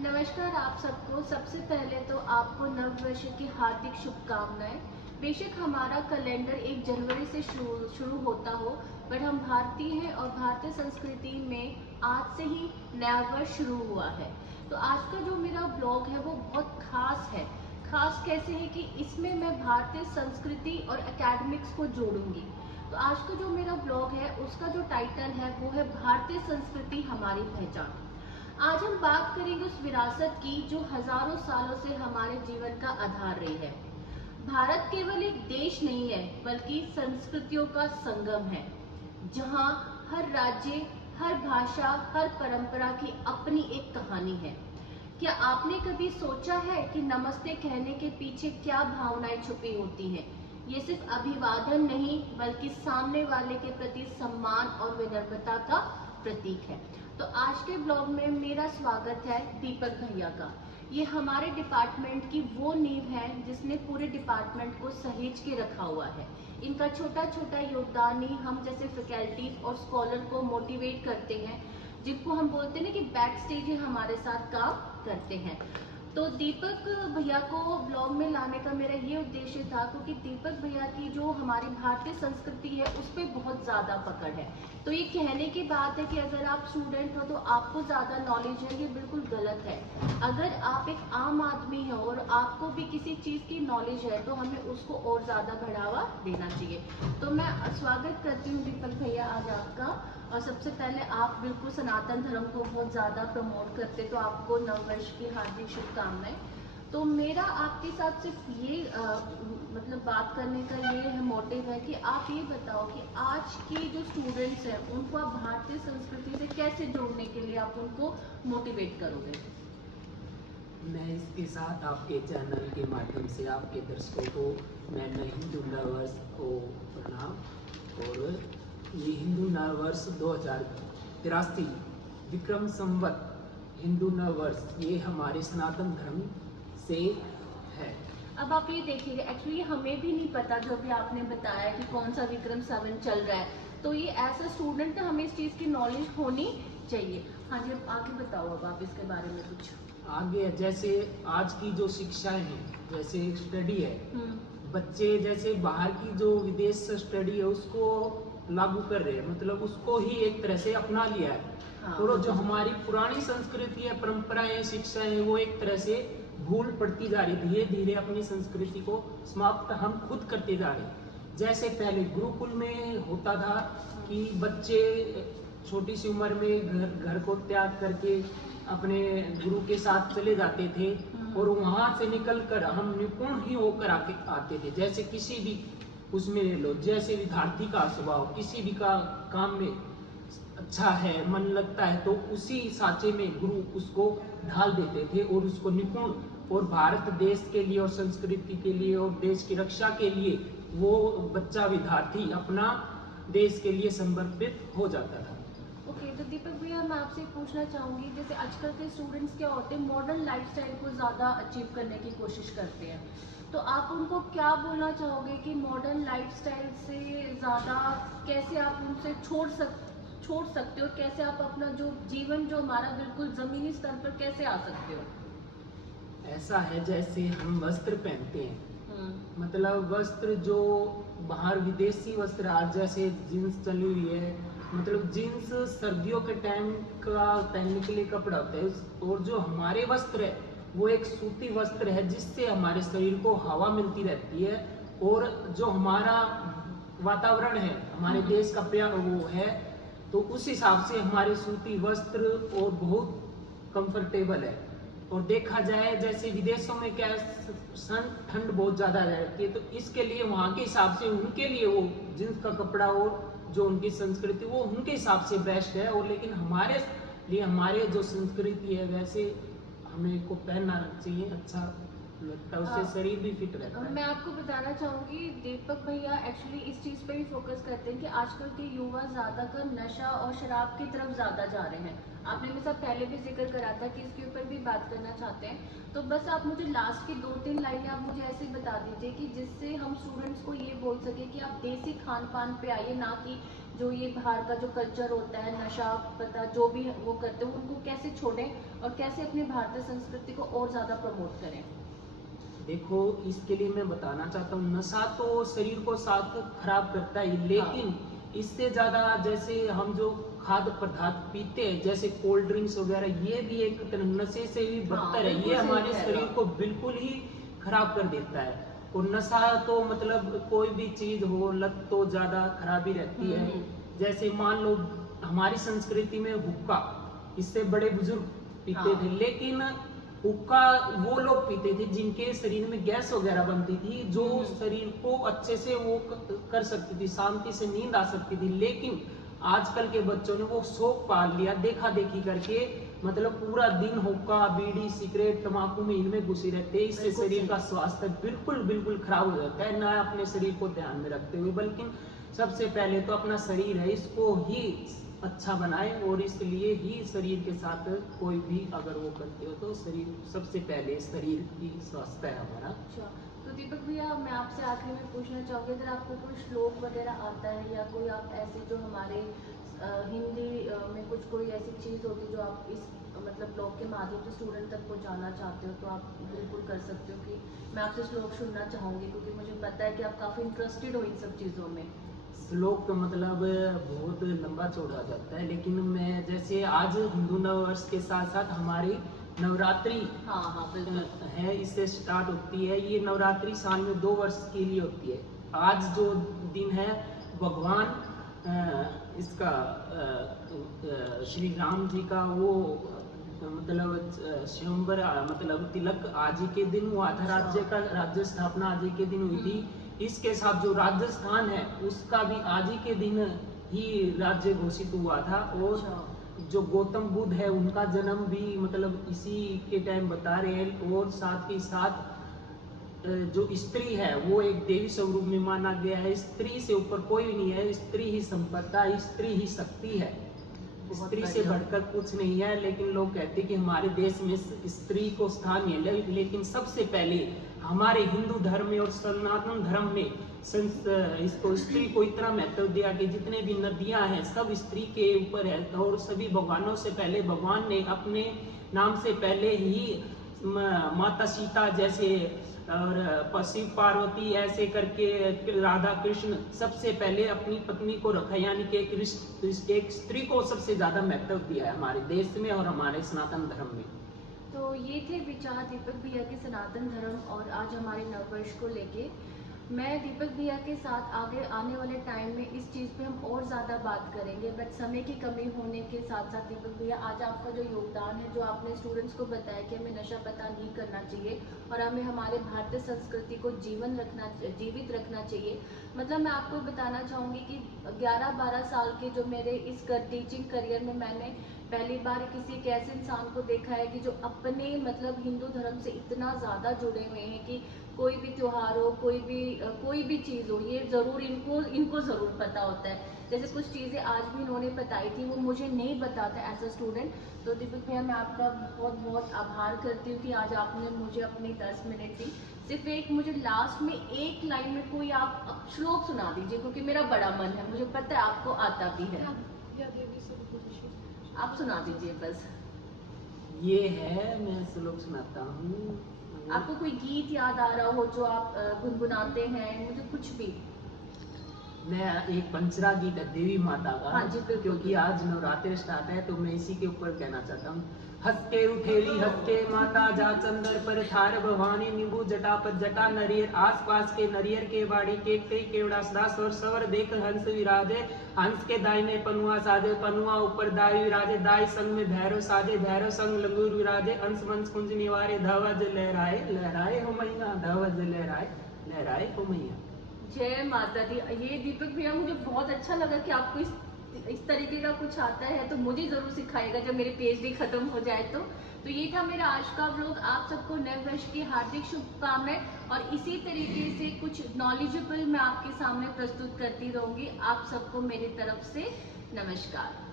नमस्कार आप सबको। सबसे पहले तो आपको नव वर्ष की हार्दिक शुभकामनाएं। बेशक हमारा कैलेंडर 1 जनवरी से शुरू होता हो, पर हम भारतीय हैं और भारतीय संस्कृति में आज से ही नया वर्ष शुरू हुआ है। तो आज का जो मेरा ब्लॉग है वो बहुत खास है। खास कैसे है कि इसमें मैं भारतीय संस्कृति और एकेडमिक्स को जोड़ूंगी। तो आज का जो मेरा ब्लॉग है उसका जो टाइटल है वो है भारतीय संस्कृति हमारी पहचान। आज हम बात करेंगे उस विरासत की जो हजारों सालों से हमारे जीवन का आधार रही है। भारत केवल एक देश नहीं है बल्कि संस्कृतियों का संगम है, जहां हर राज्य, हर भाषा, हर परंपरा की अपनी एक कहानी है। क्या आपने कभी सोचा है कि नमस्ते कहने के पीछे क्या भावनाएं छुपी होती हैं? ये सिर्फ अभिवादन नहीं बल्कि सामने वाले के प्रति सम्मान और विनम्रता का प्रतीक है। तो आज के ब्लॉग में मेरा स्वागत है दीपक भैया का। ये हमारे डिपार्टमेंट की वो नींव है जिसने पूरे डिपार्टमेंट को सहेज के रखा हुआ है। इनका छोटा छोटा योगदान ही हम जैसे फैकल्टीज और स्कॉलर को मोटिवेट करते हैं, जिनको हम बोलते हैं ना कि बैक स्टेज ही हमारे साथ काम करते हैं। तो दीपक भैया को ब्लॉग में लाने का मेरा ये उद्देश्य था क्योंकि दीपक भैया की जो हमारी भारतीय संस्कृति है उस पर बहुत ज़्यादा पकड़ है। तो ये कहने की बात है कि अगर आप स्टूडेंट हो तो आपको ज़्यादा नॉलेज है, ये बिल्कुल गलत है। अगर आप एक आम आदमी हो और आपको भी किसी चीज़ की नॉलेज है तो हमें उसको और ज़्यादा बढ़ावा देना चाहिए। तो मैं स्वागत करती हूँ दीपक भैया आज आपका। और सबसे पहले आप बिल्कुल सनातन धर्म को बहुत ज़्यादा प्रमोट करते, तो आपको नववर्ष की हार्दिक शुभकामनाएं। तो मेरा आपके साथ सिर्फ ये मतलब बात करने का ये है मोटिव है कि आप ये बताओ कि आज के जो स्टूडेंट्स हैं उनको आप भारतीय संस्कृति से कैसे जोड़ने के लिए आप उनको मोटिवेट करोगे? मैं इसके साथ आपके चैनल के माध्यम से आपके दर्शकों को मैं हिंदू नववर्ष को प्रणाम। और ये हिंदू नववर्ष 2083 विक्रम संवत हिंदू नववर्ष ये हमारे सनातन धर्म से है। अब आप ये देखिए, एक्चुअली हमें भी नहीं पता जो भी आपने बताया कि कौन सा विक्रम 7 चल रहा है। तो ये एज अ स्टूडेंट हमें इस चीज़ की नॉलेज होनी चाहिए। हाँ जी, अब आगे बताओ अब आप इसके बारे में कुछ। आगे जैसे आज की जो शिक्षाएं हैं, जैसे स्टडी है, बच्चे जैसे बाहर की जो विदेश स्टडी है उसको लागू कर रहे हैं, मतलब उसको ही एक तरह से अपना लिया है। हाँ, और जो हमारी पुरानी संस्कृति है, परंपराएं, शिक्षाएं वो एक तरह से भूल पड़ती जा रही, धीरे धीरे अपनी संस्कृति को समाप्त हम खुद करते जा रहे। जैसे पहले गुरुकुल में होता था कि बच्चे छोटी सी उम्र में घर को त्याग करके अपने गुरु के साथ चले जाते थे और वहां से निकलकर हम निपुण ही होकर आते थे। जैसे किसी भी उसमें ले लो, जैसे विद्यार्थी का स्वभाव किसी भी का काम में अच्छा है, मन लगता है, तो उसी सांचे में गुरु उसको ढाल देते थे और उसको निपुण और भारत देश के लिए और संस्कृति के लिए और देश की रक्षा के लिए वो बच्चा विद्यार्थी अपना देश के लिए समर्पित हो जाता था। ओके, तो दीपक भैया मैं आपसे पूछना चाहूँगी, जैसे आजकल के स्टूडेंट्स क्या होते हैं मॉडर्न लाइफस्टाइल को ज़्यादा अचीव करने की कोशिश करते हैं, तो आप उनको क्या बोलना चाहोगे कि मॉडर्न लाइफस्टाइल से ज़्यादा कैसे आप उनसे छोड़ सकते हो, कैसे आप अपना जो जीवन जो हमारा बिल्कुल ज़मीनी स्तर पर कैसे आ सकते हो? ऐसा है जैसे हम वस्त्र पहनते हैं, मतलब वस्त्र जो बाहर विदेशी वस्त्र आज जैसे जीन्स चली हुई है, मतलब जीन्स सर्दियों के टाइम का पहनने के लिए कपड़ा होता है। और जो हमारे वस्त्र है वो एक सूती वस्त्र है जिससे हमारे शरीर को हवा मिलती रहती है। और जो हमारा वातावरण है, हमारे देश का प्यार वो है, तो उस हिसाब से हमारे सूती वस्त्र और बहुत कंफर्टेबल है। और देखा जाए जैसे विदेशों में क्या ठंड बहुत ज़्यादा रहती है, तो इसके लिए वहाँ के हिसाब से उनके लिए वो जींस का कपड़ा और जो उनकी संस्कृति वो उनके हिसाब से बेस्ट है। और लेकिन हमारे लिए हमारे जो संस्कृति है वैसे हमें को पहनना चाहिए अच्छा। लगता है उससे शरीर भी फिट रहता है। मैं आपको बताना चाहूँगी, दीपक भैया एक्चुअली इस चीज़ पे भी फोकस करते हैं कि आजकल के युवा ज़्यादातर नशा और शराब की तरफ ज़्यादा जा रहे हैं। आपने मेरे साथ पहले भी जिक्र करा था कि इसके ऊपर भी बात करना चाहते हैं। तो बस आप मुझे लास्ट की 2-3 लाइनें आप मुझे ऐसे ही बता दीजिए कि जिससे हम स्टूडेंट्स को ये बोल सके कि आप देसी खान पान पे आइए, ना कि जो ये बाहर का जो कल्चर होता है, नशा पता जो भी वो करते हैं उनको कैसे छोड़ें और कैसे अपनी भारतीय संस्कृति को और ज़्यादा प्रमोट करें। देखो, इसके लिए मैं बताना चाहता हूँ, नशा तो शरीर को साथ खराब करता है, लेकिन इससे ज्यादा जैसे हम जो खाद्य पदार्थ पीते हैं जैसे कोल्ड ड्रिंक्स वगैरह, ये भी एक तरह नशे से भी बदतर है। ये हमारे शरीर को बिल्कुल ही खराब कर देता है। और नशा तो मतलब कोई भी चीज हो, लत तो ज्यादा खराबी रहती है। जैसे मान लो हमारी संस्कृति में हुक्का, इससे बड़े बुजुर्ग पीते थे, लेकिन हुक्का वो लोग पीते थे जिनके शरीर में गैस वगैरह बनती थी, जो शरीर को अच्छे से वो कर सकती थी, शांति से नींद आ सकती थी। लेकिन आजकल के बच्चों ने वो शौक पाल लिया देखा देखी करके, मतलब पूरा दिन हुक्का, बीड़ी, सिगरेट, तंबाकू में इनमें घुसे रहते हैं। इससे शरीर का स्वास्थ्य बिल्कुल बिल्कुल खराब हो जाता है, ना अपने शरीर को ध्यान में रखते हुए। बल्कि सबसे पहले तो अपना शरीर है, इसको ही अच्छा बनाए, और इसलिए ही शरीर के साथ कोई भी अगर वो करते हो तो शरीर सबसे पहले शरीर की स्वास्थ्य है हमारा। अच्छा, तो दीपक भैया मैं आपसे आखिरी में पूछना चाहूँगी, अगर आपको कोई श्लोक वगैरह आता है या कोई आप ऐसी जो हमारे हिंदी में कुछ कोई ऐसी चीज़ होती जो आप इस मतलब ब्लॉग के माध्यम से स्टूडेंट तक पहुँचाना चाहते हो, तो आप बिल्कुल कर सकते हो कि मैं आपसे श्लोक सुनना चाहूँगी, क्योंकि मुझे पता है कि आप काफ़ी इंटरेस्टेड हो इन सब चीज़ों में। श्लोक तो मतलब बहुत लंबा चौड़ा जाता है, लेकिन मैं जैसे आज हिंदू नववर्ष के साथ साथ हमारी नवरात्रि है, इससे स्टार्ट होती है। ये नवरात्रि साल में 2 वर्ष के लिए होती है। आज जो दिन है भगवान इसका श्री राम जी का वो मतलब स्वयंवर मतलब तिलक आज ही के दिन हुआ था। राज्य स्थापना आज ही के दिन हुई थी। इसके साथ जो राजस्थान है उसका भी आज ही के दिन ही राज्य घोषित हुआ था। और जो गौतम बुद्ध है उनका जन्म भी मतलब इसी के टाइम बता रहे हैं। और साथ ही साथ जो स्त्री है वो एक देवी स्वरूप में माना गया है। स्त्री से ऊपर कोई भी नहीं है, स्त्री ही संपदा, स्त्री ही शक्ति है, स्त्री से बढ़कर कुछ नहीं है। लेकिन लोग कहते हैं कि हमारे देश में स्त्री को स्थान नहीं है, लेकिन सबसे पहले हमारे हिंदू धर्म में और सनातन धर्म में इसको स्त्री को इतना महत्व दिया कि जितने भी नदियां हैं सब स्त्री के ऊपर है। और सभी भगवानों से पहले भगवान ने अपने नाम से पहले ही माता सीता जैसे और शिव पार्वती ऐसे करके राधा कृष्ण सबसे पहले अपनी पत्नी को रखा, यानी कि एक स्त्री को सबसे ज्यादा महत्व दिया है हमारे देश में और हमारे सनातन धर्म में। तो ये थे विचार दीपक भैया के सनातन धर्म और आज हमारे नववर्ष को लेके। मैं दीपक भैया के साथ आगे आने वाले टाइम में इस चीज़ पे हम और ज़्यादा बात करेंगे, बट समय की कमी होने के साथ साथ दीपक भैया आज आपका जो योगदान है, जो आपने स्टूडेंट्स को बताया कि हमें नशा पता नहीं करना चाहिए और हमें हमारे भारतीय संस्कृति को जीवित रखना चाहिए। मतलब मैं आपको बताना चाहूँगी कि 11-12 साल के जो मेरे इस टीचिंग करियर में मैंने पहली बार किसी एक ऐसे इंसान को देखा है कि जो अपने मतलब हिंदू धर्म से इतना ज़्यादा जुड़े हुए हैं कि कोई भी त्योहार हो, कोई भी चीज़ हो, ये ज़रूर इनको ज़रूर पता होता है। जैसे कुछ चीज़ें आज भी इन्होंने बताई थी वो मुझे नहीं बताता एज अ स्टूडेंट। तो दीपक भैया मैं आपका बहुत बहुत आभार करती हूँ कि आज आपने मुझे अपनी 10 मिनट दी। सिर्फ एक मुझे लास्ट में एक लाइन में कोई आप श्लोक सुना दीजिए, क्योंकि मेरा बड़ा मन है, मुझे पता है आपको आता भी है। आप सुना दीजिए बस। ये है, मैं श्लोक सुनाता हूँ। आपको कोई गीत याद आ रहा हो जो आप गुनगुनाते हैं, मुझे कुछ भी। मैं एक पंचरा गीत है देवी माता का। हाँ जी, क्योंकि आज नवरात्रि स्टार्ट है तो मैं इसी के ऊपर कहना चाहता हूँ। हंसके उठेली हंसके माता जा चंदर पर थार भवानी नींबू जटा पर जटा नरियर आस पास के नरियर के बाड़ी के केवड़ा सदा स्वर सवर देख हंस विराजे। हंस के दाहिने पनुआ साजे पनुआ ऊपर दाई विराजे। दाई संग में भैरव साजे भैरव संग लंगूर विराजे। अंश मंश कुंज निवारे ध्वज लहराए लहराए हो मैया ध्वज लहराए लहराए हो मैया। जय माता दी। ये दीपक भैया मुझे बहुत अच्छा लगा कि आपको इस तरीके का कुछ आता है, तो मुझे ज़रूर सिखाएगा जब मेरी पीएचडी ख़त्म हो जाए तो। तो ये था मेरा आज का व्लॉग। आप सबको नए वर्ष की हार्दिक शुभकामनाएं, और इसी तरीके से कुछ नॉलेजेबल मैं आपके सामने प्रस्तुत करती रहूंगी। आप सबको मेरी तरफ से नमस्कार।